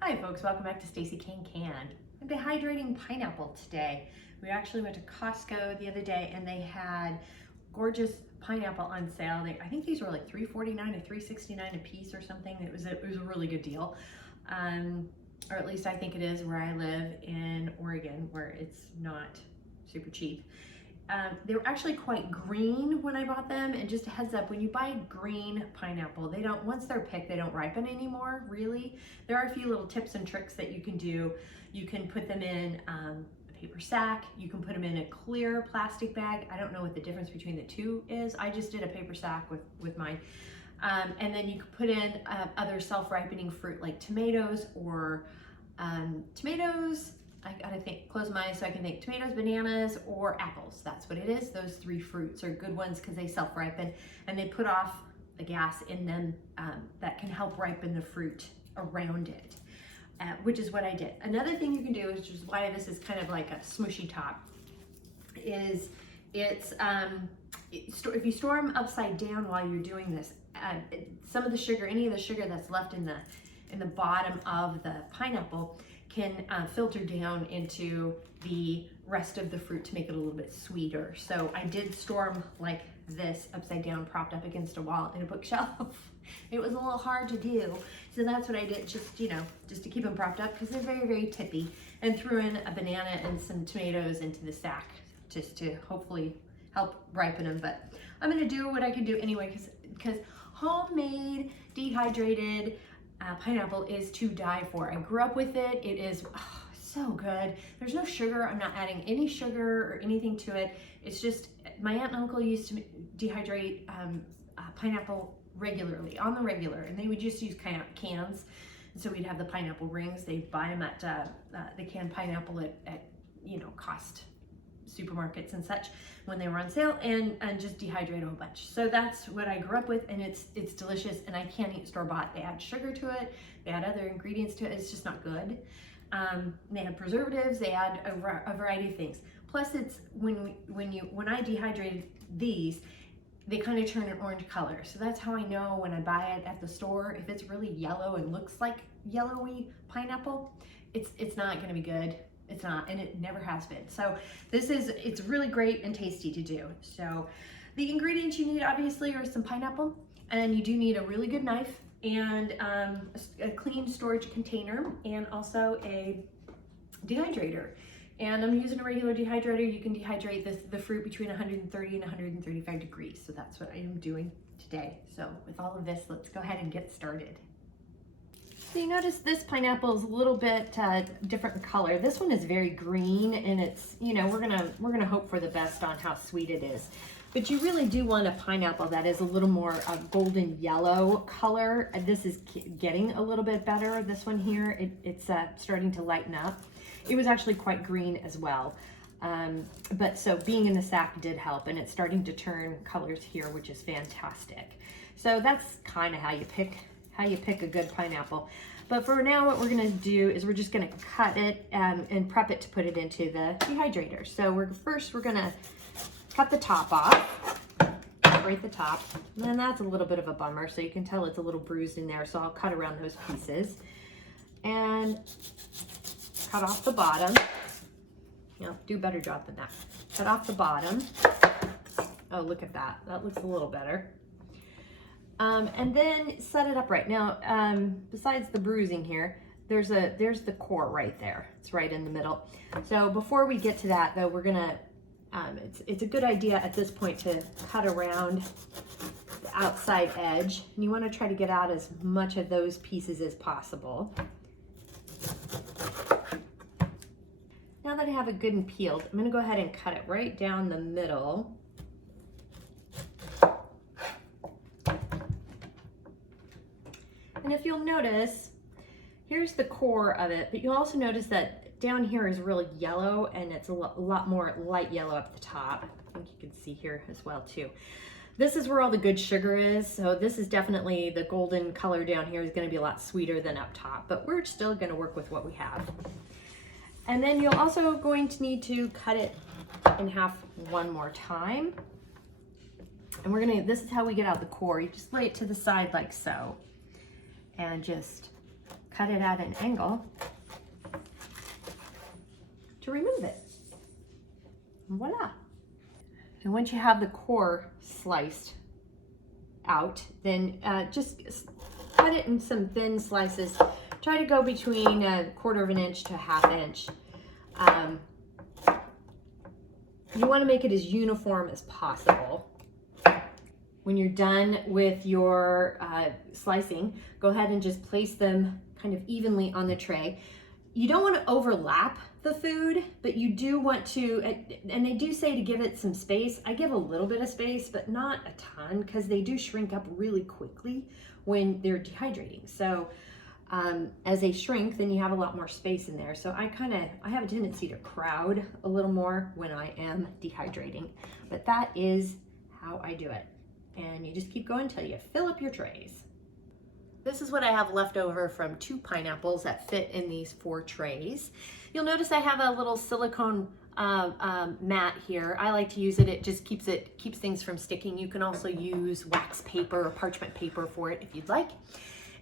Hi folks, welcome back to Stacey Can. I'm dehydrating pineapple today. We actually went to Costco the other day and they had gorgeous pineapple on sale. I think these were like $3.49 or $3.69 a piece or something. It was a really good deal. Or at least I think it is where I live in Oregon, where it's not super cheap. They were actually quite green when I bought them, and just a heads up, when you buy green pineapple, once they're picked, they don't ripen anymore, really. There are a few little tips and tricks that you can do. You can put them in a paper sack, you can put them in a clear plastic bag. I don't know what the difference between the two is. I just did a paper sack with mine. And then you can put in other self-ripening fruit like tomatoes or I gotta close my eyes so I can think. Tomatoes, bananas, or apples. That's what it is. Those three fruits are good ones because they self-ripen and they put off the gas in them that can help ripen the fruit around it, which is what I did. Another thing you can do, which is why this is kind of like a smushy top, is if you store them upside down while you're doing this, some of the sugar, any of the sugar that's left in the bottom of the pineapple can filter down into the rest of the fruit to make it a little bit sweeter. So I did store them like this, upside down, propped up against a wall in a bookshelf. It was a little hard to do, so that's what I did, just to keep them propped up because they're very, very tippy, and threw in a banana and some tomatoes into the sack just to hopefully help ripen them. But I'm gonna do what I can do anyway because homemade dehydrated pineapple is to die for. I grew up with it. It is so good. There's no sugar. I'm not adding any sugar or anything to it. It's just, my aunt and uncle used to dehydrate pineapple regularly, on the regular, and they would just use cans. And so we'd have the pineapple rings. They'd buy them at the canned pineapple at cost supermarkets and such when they were on sale, and just dehydrate a whole bunch. So that's what I grew up with, and it's delicious, and I can't eat store-bought. They add sugar to it, they add other ingredients to it. It's just not good. They add preservatives, they add a variety of things. Plus, it's when I dehydrated these, they kind of turn an orange color. So that's how I know when I buy it at the store, if it's really yellow and looks like yellowy pineapple, it's not going to be good. It's not, and it never has been. So it's really great and tasty to do. So the ingredients you need obviously are some pineapple, and you do need a really good knife and a clean storage container, and also a dehydrator. And I'm using a regular dehydrator. You can dehydrate the fruit between 130 and 135 degrees. So that's what I am doing today. So with all of this, let's go ahead and get started. So you notice this pineapple is a little bit different color. This one is very green, and it's, we're gonna hope for the best on how sweet it is. But you really do want a pineapple that is a little more golden yellow color. This is getting a little bit better. This one here, it's starting to lighten up. It was actually quite green as well. But so being in the sack did help, and it's starting to turn colors here, which is fantastic. So that's kind of how you pick a good pineapple. But for now, what we're gonna do is we're just gonna cut it and prep it to put it into the dehydrator. So we're gonna cut the top off, separate the top, and that's a little bit of a bummer, so you can tell it's a little bruised in there, so I'll cut around those pieces. And cut off the bottom. Do a better job than that. Cut off the bottom. Oh, look at that. That looks a little better. And then set it up right. Now, besides the bruising here, there's the core right there. It's right in the middle. So before we get to that, though, we're gonna, it's a good idea at this point to cut around the outside edge. And you wanna try to get out as much of those pieces as possible. Now that I have it good and peeled, I'm gonna go ahead and cut it right down the middle. And if you'll notice, here's the core of it, but you'll also notice that down here is really yellow, and it's a lot more light yellow up the top. I think you can see here as well too. This is where all the good sugar is, so this is definitely, the golden color down here is gonna be a lot sweeter than up top, but we're still gonna work with what we have. And then you're also going to need to cut it in half one more time. And this is how we get out the core. You just lay it to the side like so, and just cut it at an angle to remove it. And voila. And once you have the core sliced out, then just cut it in some thin slices. Try to go between 1/4 of an inch to 1/2 inch. You want to make it as uniform as possible. When you're done with your slicing, go ahead and just place them kind of evenly on the tray. You don't want to overlap the food, but you do want to, and they do say to give it some space. I give a little bit of space, but not a ton, because they do shrink up really quickly when they're dehydrating. So as they shrink, then you have a lot more space in there. So I have a tendency to crowd a little more when I am dehydrating, but that is how I do it. And you just keep going until you fill up your trays. This is what I have left over from 2 pineapples that fit in these 4 trays. You'll notice I have a little silicone mat here. I like to use it. It just keeps things from sticking. You can also use wax paper or parchment paper for it if you'd like.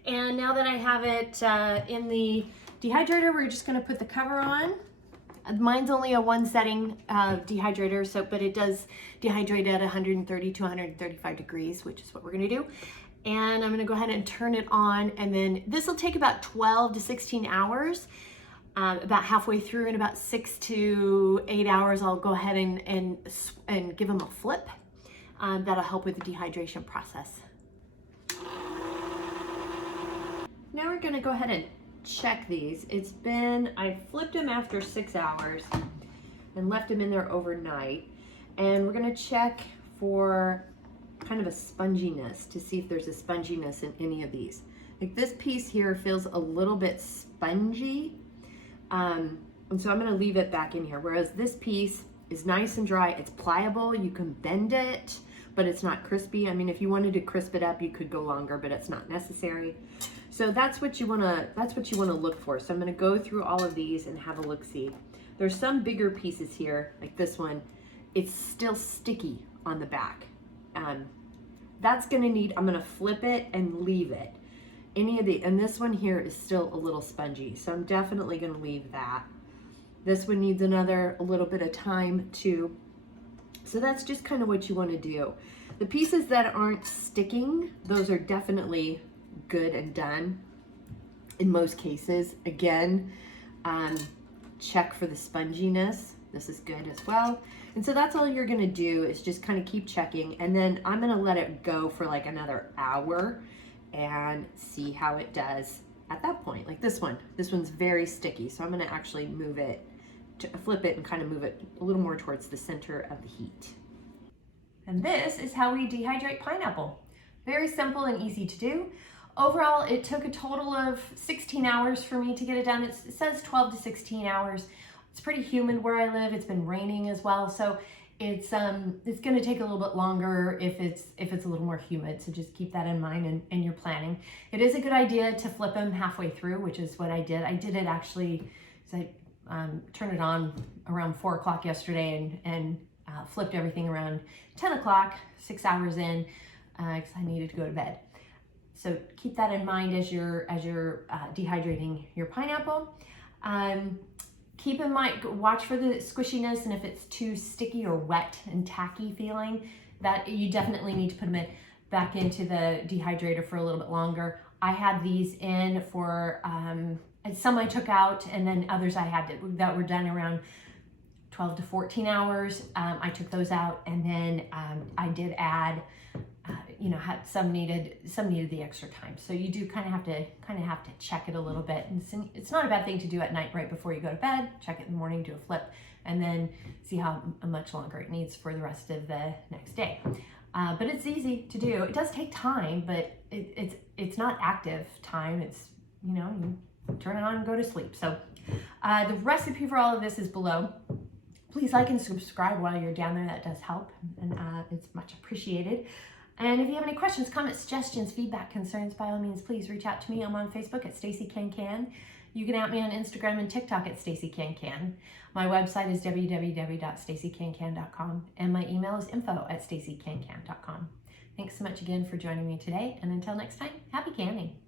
And now that I have it in the dehydrator, we're just going to put the cover on. Mine's only a 1 setting dehydrator, but it does dehydrate at 130 to 135 degrees, which is what we're going to do. And I'm going to go ahead and turn it on, and then this will take about 12 to 16 hours. About halfway through, in about 6 to 8 hours, I'll go ahead and give them a flip. That'll help with the dehydration process. Now we're going to go ahead and check these. I flipped them after 6 hours and left them in there overnight. And we're going to check for kind of a sponginess to see if there's a sponginess in any of these. Like this piece here feels a little bit spongy. And so I'm going to leave it back in here. Whereas this piece is nice and dry. It's pliable. You can bend it, but it's not crispy. I mean, if you wanted to crisp it up, you could go longer, but it's not necessary. So that's what you want to look for. So I'm going to go through all of these and have a look-see. There's some bigger pieces here, like this one. It's still sticky on the back. That's going to need, I'm going to flip it and leave it. And this one here is still a little spongy, so I'm definitely going to leave that. This one needs a little bit of time too. So that's just kind of what you want to do. The pieces that aren't sticking, those are definitely good and done in most cases. Again, check for the sponginess. This is good as well. And so that's all you're going to do, is just kind of keep checking. And then I'm going to let it go for like another hour and see how it does at that point. Like this one's very sticky. So I'm going to actually flip it and kind of move it a little more towards the center of the heat. And this is how we dehydrate pineapple. Very simple and easy to do. Overall, it took a total of 16 hours for me to get it done. It says 12 to 16 hours. It's pretty humid where I live. It's been raining as well, so it's going to take a little bit longer if it's a little more humid. So just keep that in mind in your planning. It is a good idea to flip them halfway through, which is what I did. I did it actually. So I turned it on around 4 o'clock yesterday and flipped everything around 10 o'clock, 6 hours in, because I needed to go to bed. So keep that in mind as you're dehydrating your pineapple. Keep in mind, watch for the squishiness, and if it's too sticky or wet and tacky feeling, that you definitely need to put them back into the dehydrator for a little bit longer. I had these in for, some I took out, and then others that were done around 12 to 14 hours. I took those out, and then I did add, had some needed the extra time. So you do kind of have to check it a little bit. And it's not a bad thing to do at night right before you go to bed. Check it in the morning, do a flip, and then see how much longer it needs for the rest of the next day. But it's easy to do. It does take time, but it's not active time. It's, you turn it on and go to sleep. So the recipe for all of this is below. Please like and subscribe while you're down there. That does help, and it's much appreciated. And if you have any questions, comments, suggestions, feedback, concerns, by all means, please reach out to me. I'm on Facebook at Stacey Can. You can at me on Instagram and TikTok at Stacey Can. My website is www.staceycancan.com, and my email is info@staceycancan.com. Thanks so much again for joining me today, and until next time, happy canning.